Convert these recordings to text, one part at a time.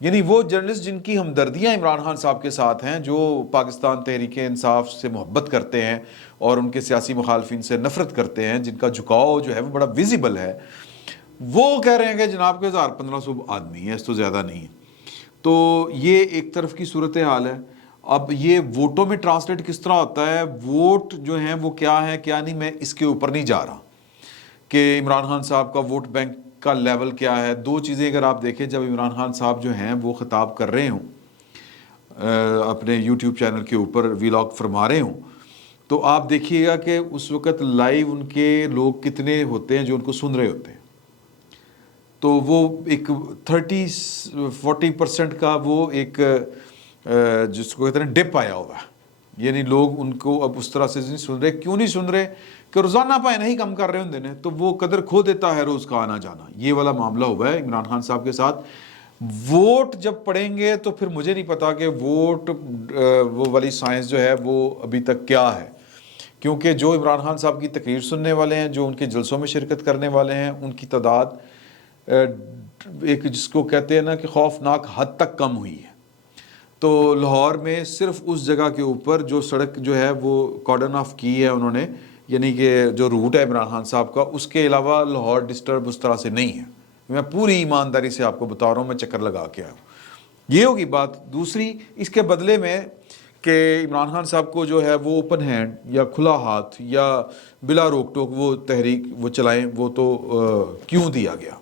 یعنی وہ جرنلسٹ جن کی ہمدردیاں عمران خان صاحب کے ساتھ ہیں، جو پاکستان تحریک انصاف سے محبت کرتے ہیں اور ان کے سیاسی مخالفین سے نفرت کرتے ہیں، جن کا جھکاؤ جو ہے وہ بڑا ویزیبل ہے، وہ کہہ رہے ہیں کہ جناب کے 1500 آدمی ہیں، اس تو زیادہ نہیں ہے۔ تو یہ ایک طرف کی صورتحال ہے۔ اب یہ ووٹوں میں ٹرانسلیٹ کس طرح ہوتا ہے، ووٹ جو ہیں وہ کیا ہے کیا نہیں، میں اس کے اوپر نہیں جا رہا کہ عمران خان صاحب کا ووٹ بینک کا لیول کیا ہے۔ دو چیزیں اگر آپ دیکھیں، جب عمران خان صاحب جو ہیں وہ خطاب کر رہے ہوں، اپنے یوٹیوب چینل کے اوپر ویلاگ فرما رہے ہوں، تو آپ دیکھیے گا کہ اس وقت لائیو ان کے لوگ کتنے ہوتے ہیں جو ان کو سن رہے ہوتے ہیں۔ تو وہ ایک 30-40% کا وہ ایک جس کو کہتے ہیں ڈپ آیا ہوا ہے، یعنی لوگ ان کو اب اس طرح سے نہیں سن رہے۔ کیوں نہیں سن رہے؟ کہ روزانہ پائے نہیں کم کر رہے ہوں، تو وہ قدر کھو دیتا ہے روز کا آنا جانا۔ یہ والا معاملہ ہوا ہے عمران خان صاحب کے ساتھ۔ ووٹ جب پڑیں گے تو پھر مجھے نہیں پتا کہ ووٹ وہ والی سائنس جو ہے وہ ابھی تک کیا ہے، کیونکہ جو عمران خان صاحب کی تقریر سننے والے ہیں، جو ان کے جلسوں میں شرکت کرنے والے ہیں، ان کی تعداد ایک جس کو کہتے ہیں نا کہ خوفناک حد تک کم ہوئی ہے۔ تو لاہور میں صرف اس جگہ کے اوپر جو سڑک جو ہے وہ کارڈن آف کی ہے انہوں نے، یعنی کہ جو روٹ ہے عمران خان صاحب کا، اس کے علاوہ لاہور ڈسٹرب اس طرح سے نہیں ہے۔ میں پوری ایمانداری سے آپ کو بتا رہا ہوں، میں چکر لگا کے آیا ہوں۔ یہ ہوگی بات۔ دوسری، اس کے بدلے میں کہ عمران خان صاحب کو جو ہے وہ اوپن ہینڈ یا کھلا ہاتھ یا بلا روک ٹوک وہ تحریک وہ چلائیں، وہ تو کیوں دیا گیا؟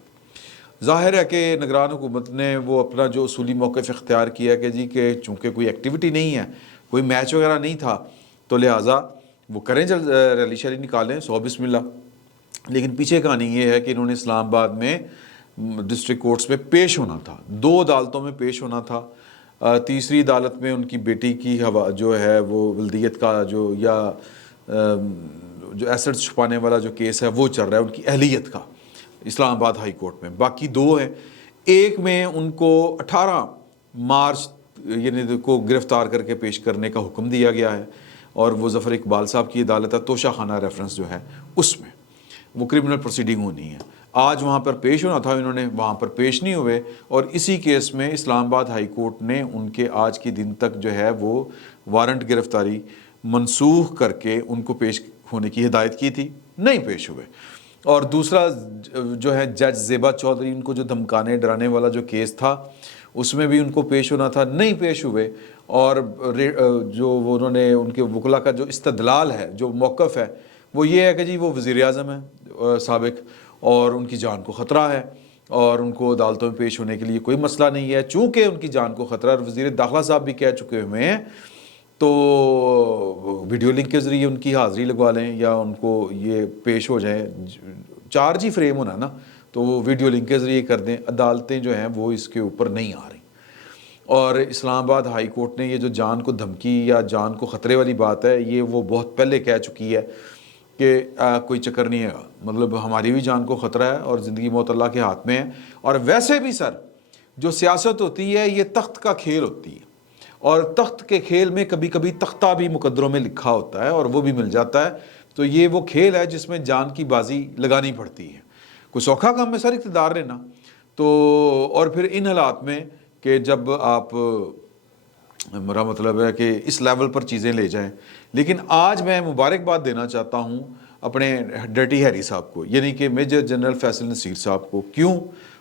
ظاہر ہے کہ نگران حکومت نے وہ اپنا جو اصولی موقف اختیار کیا کہ جی کہ چونکہ کوئی ایکٹیویٹی نہیں ہے، کوئی میچ وغیرہ نہیں تھا، تو لہٰذا وہ کریں جلد ریلی شیلی نکالیں، سو بسم اللہ۔ لیکن پیچھے کہانی یہ ہے کہ انہوں نے اسلام آباد میں ڈسٹرکٹ کورٹس میں پیش ہونا تھا، 2 عدالتوں میں پیش ہونا تھا۔ تیسری عدالت میں ان کی بیٹی کی جو ہے وہ ولدیت کا جو یا جو ایسٹس چھپانے والا جو کیس ہے وہ چل رہا ہے، ان کی اہلیت کا، اسلام آباد ہائی کورٹ میں۔ باقی 2 ہیں۔ ایک میں ان کو 18 مارچ یعنی کو گرفتار کر کے پیش کرنے کا حکم دیا گیا ہے، اور وہ ظفر اقبال صاحب کی عدالت ہے، توشہ خانہ ریفرنس جو ہے اس میں وہ کرمنل پروسیڈنگ ہونی ہے۔ آج وہاں پر پیش ہونا تھا، انہوں نے وہاں پر پیش نہیں ہوئے، اور اسی کیس میں اسلام آباد ہائی کورٹ نے ان کے آج کے دن تک جو ہے وہ وارنٹ گرفتاری منسوخ کر کے ان کو پیش ہونے کی ہدایت کی تھی، نہیں پیش ہوئے۔ اور دوسرا جو ہے جج زیبا چودھری، ان کو جو دھمکانے ڈرانے والا جو کیس تھا اس میں بھی ان کو پیش ہونا تھا، نہیں پیش ہوئے۔ اور جو وہ انہوں نے ان کے وکلا کا جو استدلال ہے، جو موقف ہے، وہ یہ ہے کہ جی وہ وزیر اعظم ہیں سابق اور ان کی جان کو خطرہ ہے، اور ان کو عدالتوں میں پیش ہونے کے لیے کوئی مسئلہ نہیں ہے، چونکہ ان کی جان کو خطرہ ہے۔ اور وزیر داخلہ صاحب بھی کہہ چکے ہوئے ہیں، تو ویڈیو لنک کے ذریعے ان کی حاضری لگوا لیں یا ان کو یہ پیش ہو جائیں، چارج ہی فریم ہونا نا، تو وہ ویڈیو لنک کے ذریعے کر دیں۔ عدالتیں جو ہیں وہ اس کے اوپر نہیں آ رہی۔ اور اسلام آباد ہائی کورٹ نے یہ جو جان کو دھمکی یا جان کو خطرے والی بات ہے، یہ وہ بہت پہلے کہہ چکی ہے کہ کوئی چکر نہیں ہے، مطلب ہماری بھی جان کو خطرہ ہے اور زندگی موت اللہ کے ہاتھ میں ہے۔ اور ویسے بھی سر، جو سیاست ہوتی ہے یہ تخت کا کھیل ہوتی ہے، اور تخت کے کھیل میں کبھی کبھی تختہ بھی مقدروں میں لکھا ہوتا ہے اور وہ بھی مل جاتا ہے۔ تو یہ وہ کھیل ہے جس میں جان کی بازی لگانی پڑتی ہے، کوئی سوکھا کام ہے سر اقتدار لینا۔ تو اور پھر ان حالات میں کہ جب آپ، میرا مطلب ہے کہ اس لیول پر چیزیں لے جائیں۔ لیکن آج میں مبارکباد دینا چاہتا ہوں اپنے ڈرٹی ہیری صاحب کو، یعنی کہ میجر جنرل فیصل نصیر صاحب کو۔ کیوں؟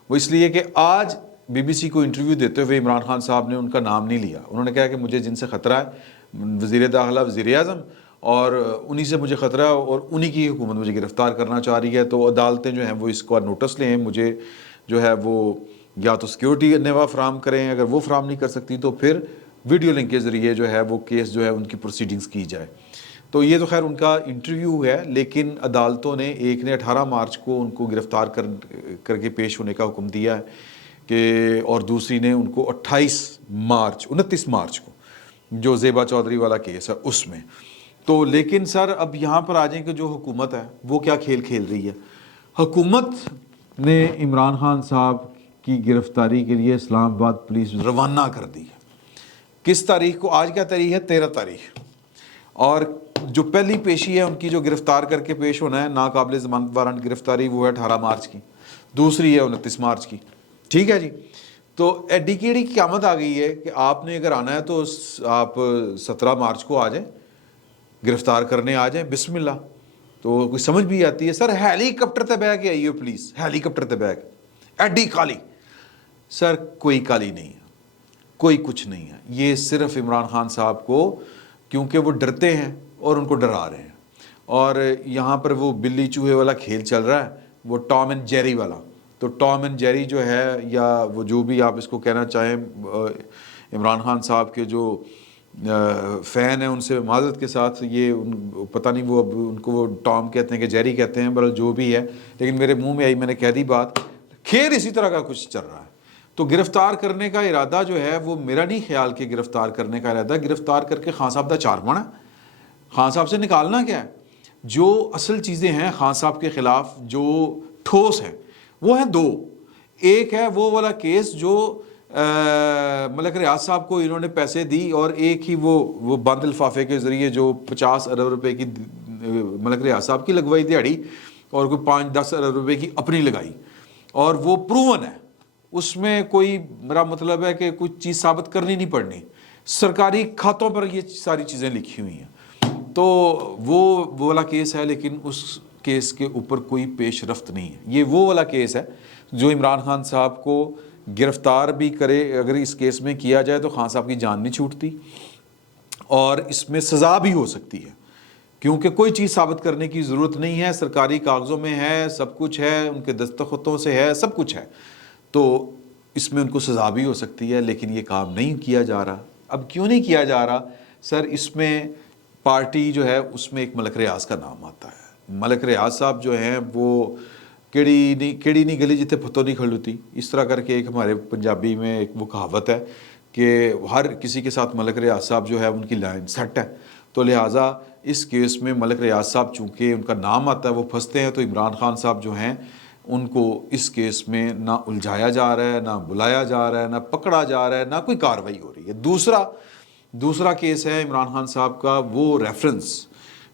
وہ اس لیے کہ آج بی بی سی کو انٹرویو دیتے ہوئے عمران خان صاحب نے ان کا نام نہیں لیا۔ انہوں نے کہا کہ مجھے جن سے خطرہ ہے وزیر داخلہ، وزیر اعظم، اور انہی سے مجھے خطرہ ہے، اور انہی کی حکومت مجھے گرفتار کرنا چاہ رہی ہے۔ تو عدالتیں جو ہیں وہ اس کو نوٹس لیں، مجھے جو ہے وہ یا تو سیکیورٹی نیوا فراہم کریں، اگر وہ فراہم نہیں کر سکتی تو پھر ویڈیو لنک کے ذریعے جو ہے وہ کیس جو ہے ان کی پروسیڈنگز کی جائے۔ تو یہ تو خیر ان کا انٹرویو ہے، لیکن عدالتوں نے ایک نے 18 مارچ کو ان کو گرفتار کر کے پیش ہونے کا حکم دیا ہے کہ، اور دوسری نے ان کو 29 مارچ کو جو زیبا چودھری والا کیس ہے اس میں۔ تو لیکن سر اب یہاں پر آ جائیں کہ جو حکومت ہے وہ کیا کھیل کھیل رہی ہے۔ حکومت نے عمران خان صاحب کی گرفتاری کے لیے اسلام آباد پولیس روانہ کر دی ہے۔ کس تاریخ کو؟ آج کیا تاریخ ہے؟ 13 تاریخ۔ اور جو پہلی پیشی ہے ان کی جو گرفتار کر کے پیش ہونا ہے ناقابل ضمانت وارنٹ گرفتاری، وہ ہے 18 مارچ کی، دوسری ہے 29 مارچ کی، ٹھیک ہے جی۔ تو ایڈی کی قیامت آ گئی ہے کہ آپ نے اگر آنا ہے تو آپ 17 مارچ کو آ جائیں، گرفتار کرنے آ جائیں، بسم اللہ. تو کوئی سمجھ بھی آتی ہے. سر ہیلی کاپٹر تے بہ کے آئیے پلیز، ہیلی کاپٹر تے بہ کے، ایڈی کالی. سر کوئی کالی نہیں ہے، کوئی کچھ نہیں ہے. یہ صرف عمران خان صاحب کو کیونکہ وہ ڈرتے ہیں اور ان کو ڈرا رہے ہیں. اور یہاں پر وہ بلی چوہے والا کھیل چل رہا ہے، وہ ٹام اینڈ جیری والا. تو ٹام اینڈ جیری جو ہے، یا وہ جو بھی آپ اس کو کہنا چاہیں، عمران خان صاحب کے جو فین ہیں ان سے معذرت کے ساتھ، یہ پتہ نہیں وہ اب ان کو وہ ٹام کہتے ہیں کہ جیری کہتے ہیں، بہرحال جو بھی ہے، لیکن میرے منہ میں آئی، میں نے کہہ دی بات. خیر اسی طرح کا کچھ چل رہا ہے. تو گرفتار کرنے کا ارادہ جو ہے وہ میرا نہیں خیال کہ گرفتار کرنے کا ارادہ، گرفتار کر کے خان صاحب دا چار پانا، خان صاحب سے نکالنا کیا ہے. جو اصل چیزیں ہیں خان صاحب کے خلاف جو ٹھوس ہیں وہ ہیں دو. ایک ہے وہ والا کیس جو ملک ریاض صاحب کو انہوں نے پیسے دی، اور ایک ہی وہ بند لفافے کے ذریعے جو 50 ارب روپے کی ملک ریاض صاحب کی لگوائی دیہڑی، اور کوئی 5-10 ارب روپے کی اپنی لگائی، اور وہ پروون ہے. اس میں کوئی، میرا مطلب ہے کہ کوئی چیز ثابت کرنی نہیں پڑنی، سرکاری کھاتوں پر یہ ساری چیزیں لکھی ہوئی ہیں. تو وہ والا کیس ہے، لیکن اس کیس کے اوپر کوئی پیش رفت نہیں ہے. یہ وہ والا کیس ہے جو عمران خان صاحب کو گرفتار بھی کرے، اگر اس کیس میں کیا جائے تو خان صاحب کی جان نہیں چھوٹتی، اور اس میں سزا بھی ہو سکتی ہے، کیونکہ کوئی چیز ثابت کرنے کی ضرورت نہیں ہے، سرکاری کاغذوں میں ہے، سب کچھ ہے، ان کے دستخطوں سے ہے، سب کچھ ہے. تو اس میں ان کو سزا بھی ہو سکتی ہے، لیکن یہ کام نہیں کیا جا رہا. اب کیوں نہیں کیا جا رہا؟ سر اس میں پارٹی جو ہے اس میں ایک ملک ریاض کا نام آتا ہے. ملک ریاض صاحب جو ہیں وہ کیڑی نہیں گلی جتنے پھتو نہیں کھلوتی، اس طرح کر کے ایک ہمارے پنجابی میں ایک وہ کہاوت ہے کہ ہر کسی کے ساتھ ملک ریاض صاحب جو ہے ان کی لائن سیٹ ہے. تو لہٰذا اس کیس میں ملک ریاض صاحب چونکہ ان کا نام آتا ہے وہ پھنستے ہیں. تو عمران خان صاحب جو ہیں ان کو اس کیس میں نہ الجھایا جا رہا ہے، نہ بلایا جا رہا ہے، نہ پکڑا جا رہا ہے، نہ کوئی کارروائی ہو رہی ہے. دوسرا کیس ہے عمران خان صاحب کا، وہ ریفرنس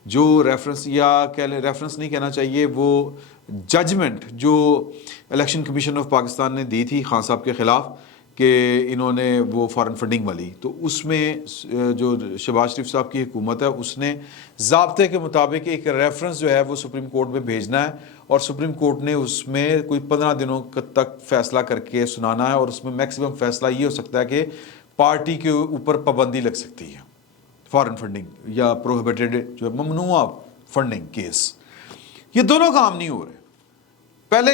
یا ریفرنس نہیں کہنا چاہیے، وہ ججمنٹ جو الیکشن کمیشن آف پاکستان نے دی تھی خان صاحب کے خلاف کہ انہوں نے وہ فارن فنڈنگ والی. تو اس میں جو شہباز شریف صاحب کی حکومت ہے اس نے ضابطے کے مطابق ایک ریفرنس جو ہے وہ سپریم کورٹ میں بھیجنا ہے، اور سپریم کورٹ نے اس میں کوئی 15 دنوں تک فیصلہ کر کے سنانا ہے. اور اس میں میکسیمم فیصلہ یہ ہو سکتا ہے کہ پارٹی کے اوپر پابندی لگ سکتی ہے، فارن فنڈنگ یا پروہیبیٹڈ جو ہے ممنوع فنڈنگ کیس. یہ دونوں کام نہیں ہو رہے. پہلے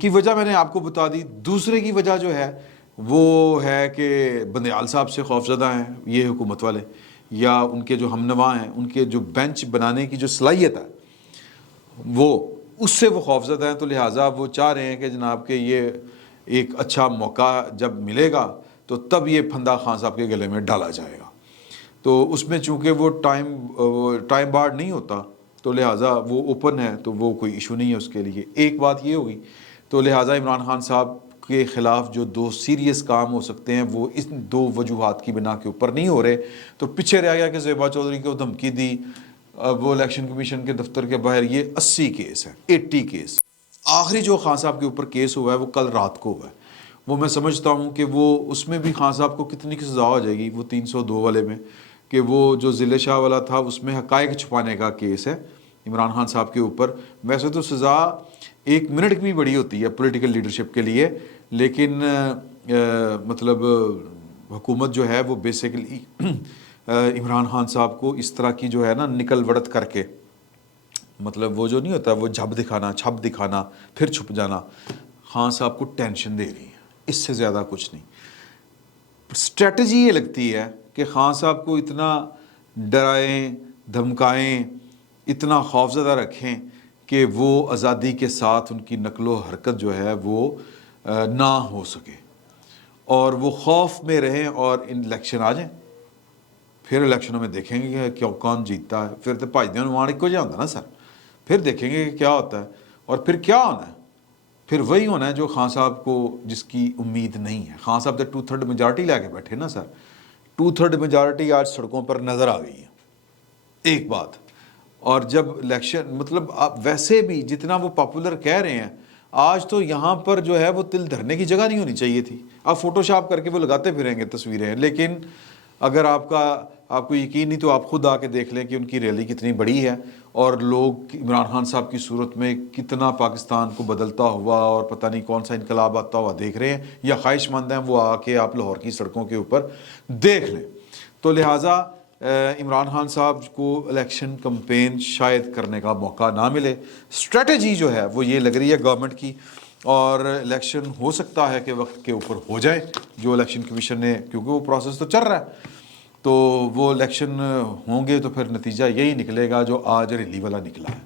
کی وجہ میں نے آپ کو بتا دی. دوسرے کی وجہ جو ہے وہ ہے کہ بندیال صاحب سے خوفزدہ ہیں یہ حکومت والے، یا ان کے جو ہم نوا ہیں ان کے جو بینچ بنانے کی جو صلاحیت ہے وہ اس سے وہ خوفزدہ ہیں. تو لہٰذا وہ چاہ رہے ہیں کہ جناب کہ یہ ایک اچھا موقع جب ملے گا تو تب یہ پھندا خان صاحب کے گلے میں ڈالا جائے گا. تو اس میں چونکہ وہ ٹائم بارڈ نہیں ہوتا تو لہٰذا وہ اوپن ہے، تو وہ کوئی ایشو نہیں ہے اس کے لیے. ایک بات یہ ہوگی. تو لہٰذا عمران خان صاحب کے خلاف جو دو سیریس کام ہو سکتے ہیں وہ اس دو وجوہات کی بنا کے اوپر نہیں ہو رہے. تو پیچھے رہ گیا کہ زیبا چودھری کو دھمکی دی وہ الیکشن کمیشن کے دفتر کے باہر، یہ 80 کیس ہے، 80 کیس. آخری جو خان صاحب کے اوپر کیس ہوا ہے وہ کل رات کو ہوا ہے. وہ میں سمجھتا ہوں کہ وہ اس میں بھی خان صاحب کو کتنی کی سزا ہو جائے گی، وہ 302 والے میں، کہ وہ جو ضلع شاہ والا تھا اس میں حقائق چھپانے کا کیس ہے عمران خان صاحب کے اوپر. ویسے تو سزا 1 منٹ کی بھی بڑی ہوتی ہے پولیٹیکل لیڈرشپ کے لیے، لیکن مطلب حکومت جو ہے وہ بیسیکلی عمران خان صاحب کو اس طرح کی جو ہے نا نکل وڑت کر کے، مطلب وہ جو نہیں ہوتا وہ جھب دکھانا، چھپ دکھانا، پھر چھپ جانا، خان صاحب کو ٹینشن دے رہی ہے. اس سے زیادہ کچھ نہیں. اسٹریٹجی یہ لگتی ہے کہ خان صاحب کو اتنا ڈرائیں، دھمکائیں، اتنا خوفزدہ رکھیں کہ وہ آزادی کے ساتھ ان کی نقل و حرکت جو ہے وہ نہ ہو سکے، اور وہ خوف میں رہیں، اور الیکشن آ جائیں. پھر الیکشنوں میں دیکھیں گے کہ کیوں کون جیتتا ہے. پھر تو بھاج دیاں وہاں ایک جہا ہوتا نا سر. پھر دیکھیں گے کہ کیا ہوتا ہے، اور پھر کیا ہونا ہے. پھر وہی ہونا ہے جو خان صاحب کو جس کی امید نہیں ہے. خان صاحب تو 2/3 میجارٹی لے کے بیٹھے نا سر. 2/3 میجارٹی آج سڑکوں پر نظر آ گئی ہے. ایک بات. اور جب الیکشن مطلب آپ ویسے بھی جتنا وہ پاپولر کہہ رہے ہیں آج تو یہاں پر جو ہے وہ تل دھرنے کی جگہ نہیں ہونی چاہیے تھی. اب فوٹو شاپ کر کے وہ لگاتے پھریں گے تصویریں. لیکن اگر آپ کو یقین نہیں تو آپ خود آ کے دیکھ لیں کہ ان کی ریلی کتنی بڑی ہے اور لوگ عمران خان صاحب کی صورت میں کتنا پاکستان کو بدلتا ہوا اور پتہ نہیں کون سا انقلاب آتا ہوا دیکھ رہے ہیں, یا خواہش مند ہیں وہ آ کے آپ لاہور کی سڑکوں کے اوپر دیکھ لیں. تو لہٰذا عمران خان صاحب کو الیکشن کمپین شاید کرنے کا موقع نہ ملے. اسٹریٹجی جو ہے وہ یہ لگ رہی ہے گورنمنٹ کی, اور الیکشن ہو سکتا ہے کہ وقت کے اوپر ہو جائے جو الیکشن کمیشن نے, کیونکہ وہ پروسیس تو چل رہا ہے, تو وہ الیکشن ہوں گے تو پھر نتیجہ یہی نکلے گا جو آج ریلی والا نکلا ہے.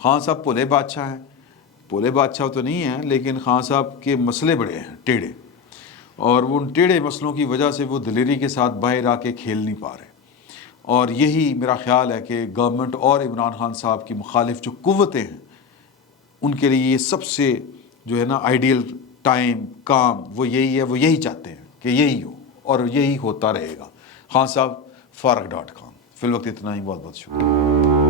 خان صاحب بھولے بادشاہ ہیں, بھولے بادشاہ تو نہیں ہیں لیکن خان صاحب کے مسئلے بڑے ہیں ٹیڑھے, اور وہ ان ٹیڑھے مسئلوں کی وجہ سے وہ دلیری کے ساتھ باہر آ کے کھیل نہیں پا رہے. اور یہی میرا خیال ہے کہ گورنمنٹ اور عمران خان صاحب کی مخالف جو قوتیں ہیں ان کے لیے یہ سب سے جو ہے نا آئیڈیل ٹائم کام وہ یہی ہے, وہ یہی چاہتے ہیں کہ یہی ہو اور یہی ہوتا رہے گا. خان صاحب فارغ.com. فی الوقت اتنا ہی, بہت بہت شکریہ.